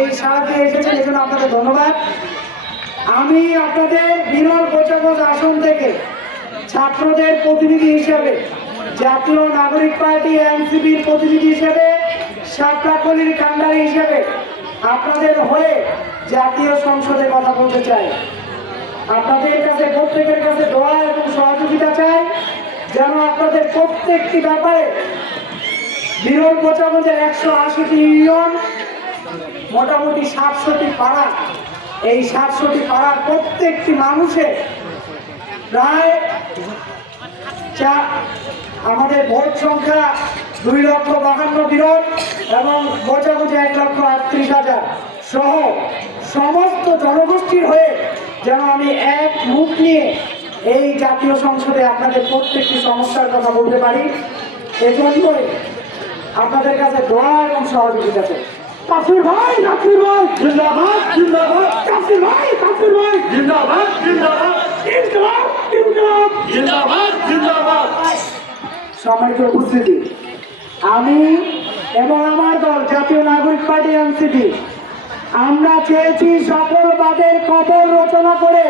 এই সাড়া দিয়ে এসেছেন, এই জন্য আপনাদের ধন্যবাদ। আমি আপনাদের বিরল গোচাগঞ্জ আসন থেকে ছাত্রদের প্রতিনিধি হিসেবে, জাতীয় নাগরিক পার্টি এনসিপির প্রতিনিধি হিসেবে, সাতরাকলির কান্ডারি হিসেবে আপনাদের হয়ে জাতীয় সংসদে কথা বলতে চাই। আপনাদের কাছে প্রত্যেকের কাছে দোয়া এবং সহযোগিতা চাই, যেন আপনাদের প্রত্যেকটি ব্যাপারে বিরল গোচাগঞ্জের 180টি ইউনিয়ন, মোটামুটি 700টি পাড়া, এই 700টি পাড়ার প্রত্যেকটি মানুষের প্রায় আমাদের ভোট সংখ্যা 2,52,000 বিরল এবং গোচাগঞ্জে 1,38,000 সহ সমস্ত জনগোষ্ঠীর হয়ে যেন আমি এক মুখ নিয়ে এই জাতীয় সংসদে আপনাদের প্রত্যেকটি সমস্যার কথা বলতে পারি। এজন্যই আপনাদের কাছে দোয়া এবং সহযোগিতা চাই। কাফির ভাই জিন্দাবাদ জিন্দাবাদ, কাফির ভাই জিন্দাবাদ জিন্দাবাদ, ইনকলাব ইনকলাব জিন্দাবাদ জিন্দাবাদ। সম্মানিত উপস্থিতি, আমি এবং আমার দল জাতীয় নাগরিক পার্টি এনসিপি আমরা চেয়েছি সকল বাদের কবর রচনা করে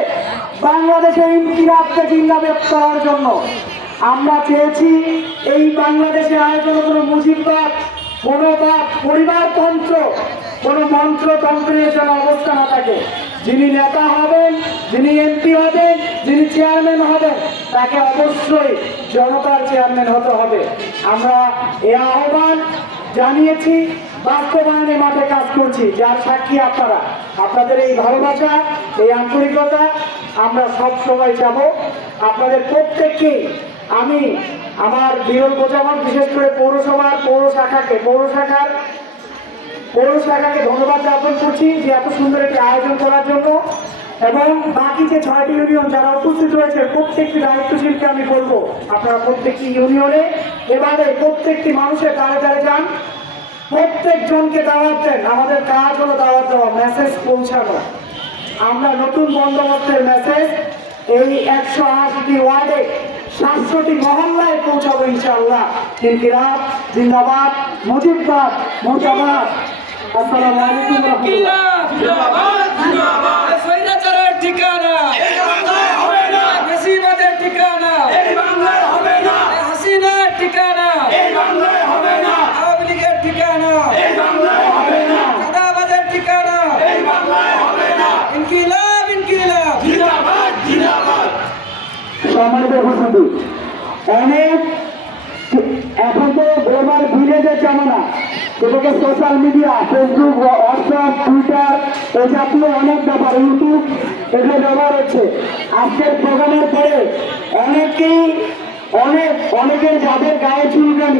বাংলাদেশে ইনকিলাবকে জিন্দাবাদ করার জন্য। আমরা চেয়েছি এই বাংলাদেশে আয়োজন কোনো মুজিববাদ, কোনো বা পরিবারতন্ত্র, কোনো মন্ত্রতন্ত্রের যেন অবস্থা না থাকে। যিনি নেতা হবেন, যিনি এমপি হবেন, যিনি চেয়ারম্যান হবেন, তাকে অবশ্যই জনতার চেয়ারম্যান হতে হবে। আমরা এ আহ্বান জানিয়েছি, বাস্তবায়নে মাঠে কাজ করছি, যার সাক্ষী আপনারা। আপনাদের এই ভালোবাসা, এই আন্তরিকতা আমরা সব সময় যাব। আপনাদের প্রত্যেককে আমি আমার বিরল গোচাগঞ্জ, বিশেষ করে পৌরসভার পৌর শাখাকে ধন্যবাদ জ্ঞাপন করছি যে এত সুন্দর একটি আয়োজন করার জন্য। এবং বাকি যে 6টি ইউনিয়ন যারা উপস্থিত রয়েছে প্রত্যেকটি দায়িত্বশীলকে আমি বলবো, আপনারা প্রত্যেকটি ইউনিয়নে এবারে প্রত্যেকটি মানুষের দ্বারে দ্বারে যান, প্রত্যেকজনকে দাওয়াত দেন। আমাদের কাজ হলো দাওয়াত দেওয়া, মেসেজ পৌঁছানো। আমরা নতুন বন্দোবস্তের মেসেজ এই 180টি ওয়ার্ডে 700টি মহল্লায় পৌঁছাবো ইনশাআল্লাহ। ইনকিলাব জিন্দাবাদ, মুজিববাদ মুর্দাবাদ। আসসালামু আলাইকুম ওয়া রাহমাতুল্লাহ। জিন্দাবাদ জিন্দাবাদ, স্বৈরাচারের ঠিকানা এই বাংলায় হবে না, বেশিবাদের ঠিকানা এই বাংলায় হবে না, হাসিনার ঠিকানা এই বাংলায় হবে না, আওয়ামী লীগের ঠিকানা এই বাংলায় হবে না, চাঁদাবাজের ঠিকানা এই বাংলায় হবে না। ইনকিলাব ইনকিলাব জিন্দাবাদ জিন্দাবাদ। সম্মানিত উপস্থিতি, অনেক এখন তো গ্লোবাল ভিলেজের জামানা, এটাকে social media, Facebook, WhatsApp, Twitter, এই জাতীয় অনেক ব্যাপার, ইউটিউব, এগুলো ব্যবহার হচ্ছে। আজকের প্রোগ্রামের পরে অনেকের যাদের গায়ে চুলকানি